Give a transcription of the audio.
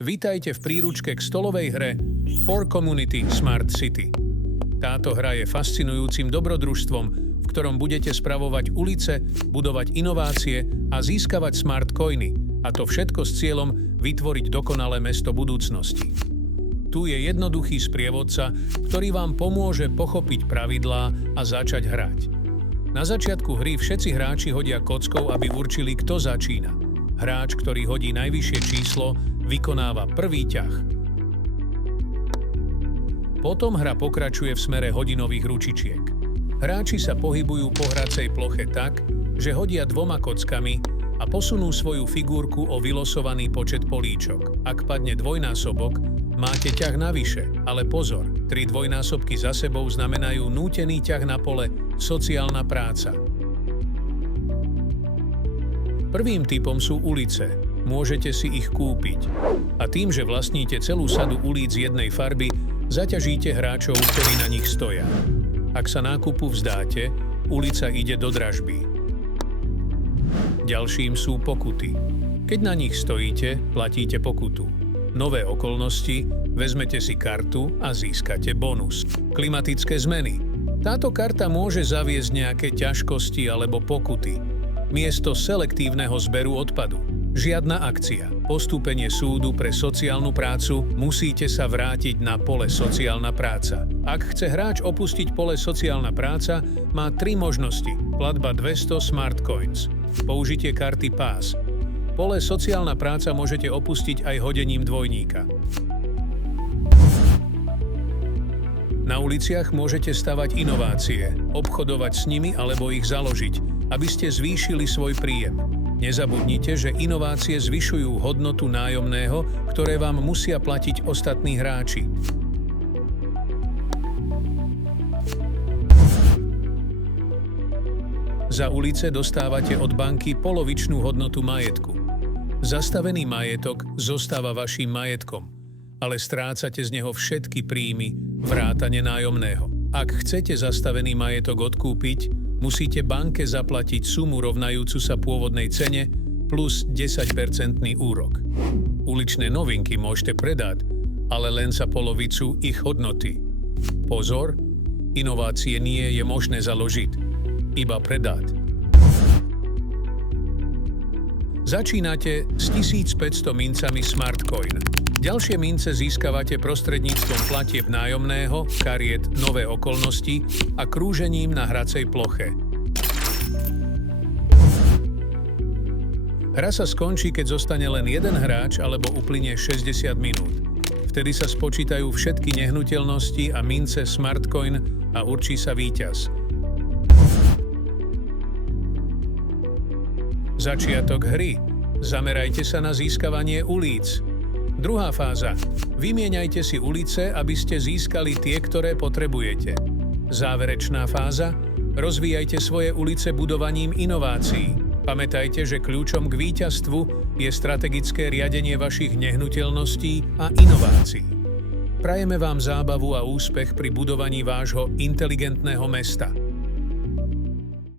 Vítajte v príručke k stolovej hre For Community Smart City. Táto hra je fascinujúcim dobrodružstvom, v ktorom budete spravovať ulice, budovať inovácie a získavať smart coiny, a to všetko s cieľom vytvoriť dokonalé mesto budúcnosti. Tu je jednoduchý sprievodca, ktorý vám pomôže pochopiť pravidlá a začať hrať. Na začiatku hry všetci hráči hodia kockou, aby určili, kto začína. Hráč, ktorý hodí najvyššie číslo, vykonáva prvý ťah. Potom hra pokračuje v smere hodinových ručičiek. Hráči sa pohybujú po hracej ploche tak, že hodia dvoma kockami a posunú svoju figurku o vylosovaný počet políčok. Ak padne dvojnásobok, máte ťah navyše, ale pozor, 3 dvojnásobky za sebou znamenajú nútený ťah na pole sociálna práca. Prvým typom sú ulice. Môžete si ich kúpiť. A tým, že vlastníte celú sadu ulíc jednej farby, zaťažíte hráčov, ktorí na nich stoja. Ak sa nákupu vzdáte, ulica ide do dražby. Ďalším sú pokuty. Keď na nich stojíte, platíte pokutu. Nové okolnosti, vezmete si kartu a získate bonus. Klimatické zmeny. Táto karta môže zaviesť nejaké ťažkosti alebo pokuty. Miesto selektívneho zberu odpadu. Žiadna akcia. Postúpenie súdu pre sociálnu prácu, musíte sa vrátiť na pole sociálna práca. Ak chce hráč opustiť pole sociálna práca, má 3 možnosti. Platba 200 Smart Coins. Použitie karty Pass. Pole sociálna práca môžete opustiť aj hodením dvojníka. Na uliciach môžete stavať inovácie, obchodovať s nimi alebo ich založiť, aby ste zvýšili svoj príjem. Nezabudnite, že inovácie zvyšujú hodnotu nájomného, ktoré vám musia platiť ostatní hráči. Za ulice dostávate od banky polovičnú hodnotu majetku. Zastavený majetok zostáva vaším majetkom, ale strácate z neho všetky príjmy, vrátane nájomného. Ak chcete zastavený majetok odkúpiť, musíte banke zaplatiť sumu rovnajúcu sa pôvodnej cene plus 10% úrok. Uličné novinky môžete predať, ale len za polovicu ich hodnoty. Pozor, inovácie nie je možné založiť, iba predať. Začínate s 1500 mincami Smart Coin. Ďalšie mince získavate prostredníctvom platieb nájomného, kariet Nové okolnosti a krúžením na hracej ploche. Hra sa skončí, keď zostane len jeden hráč alebo uplynie 60 minút. Vtedy sa spočítajú všetky nehnuteľnosti a mince Smart Coin a určí sa víťaz. Začiatok hry. Zamerajte sa na získavanie ulíc. Druhá fáza. Vymieňajte si ulice, aby ste získali tie, ktoré potrebujete. Záverečná fáza. Rozvíjajte svoje ulice budovaním inovácií. Pamätajte, že kľúčom k víťazstvu je strategické riadenie vašich nehnuteľností a inovácií. Prajeme vám zábavu a úspech pri budovaní vášho inteligentného mesta.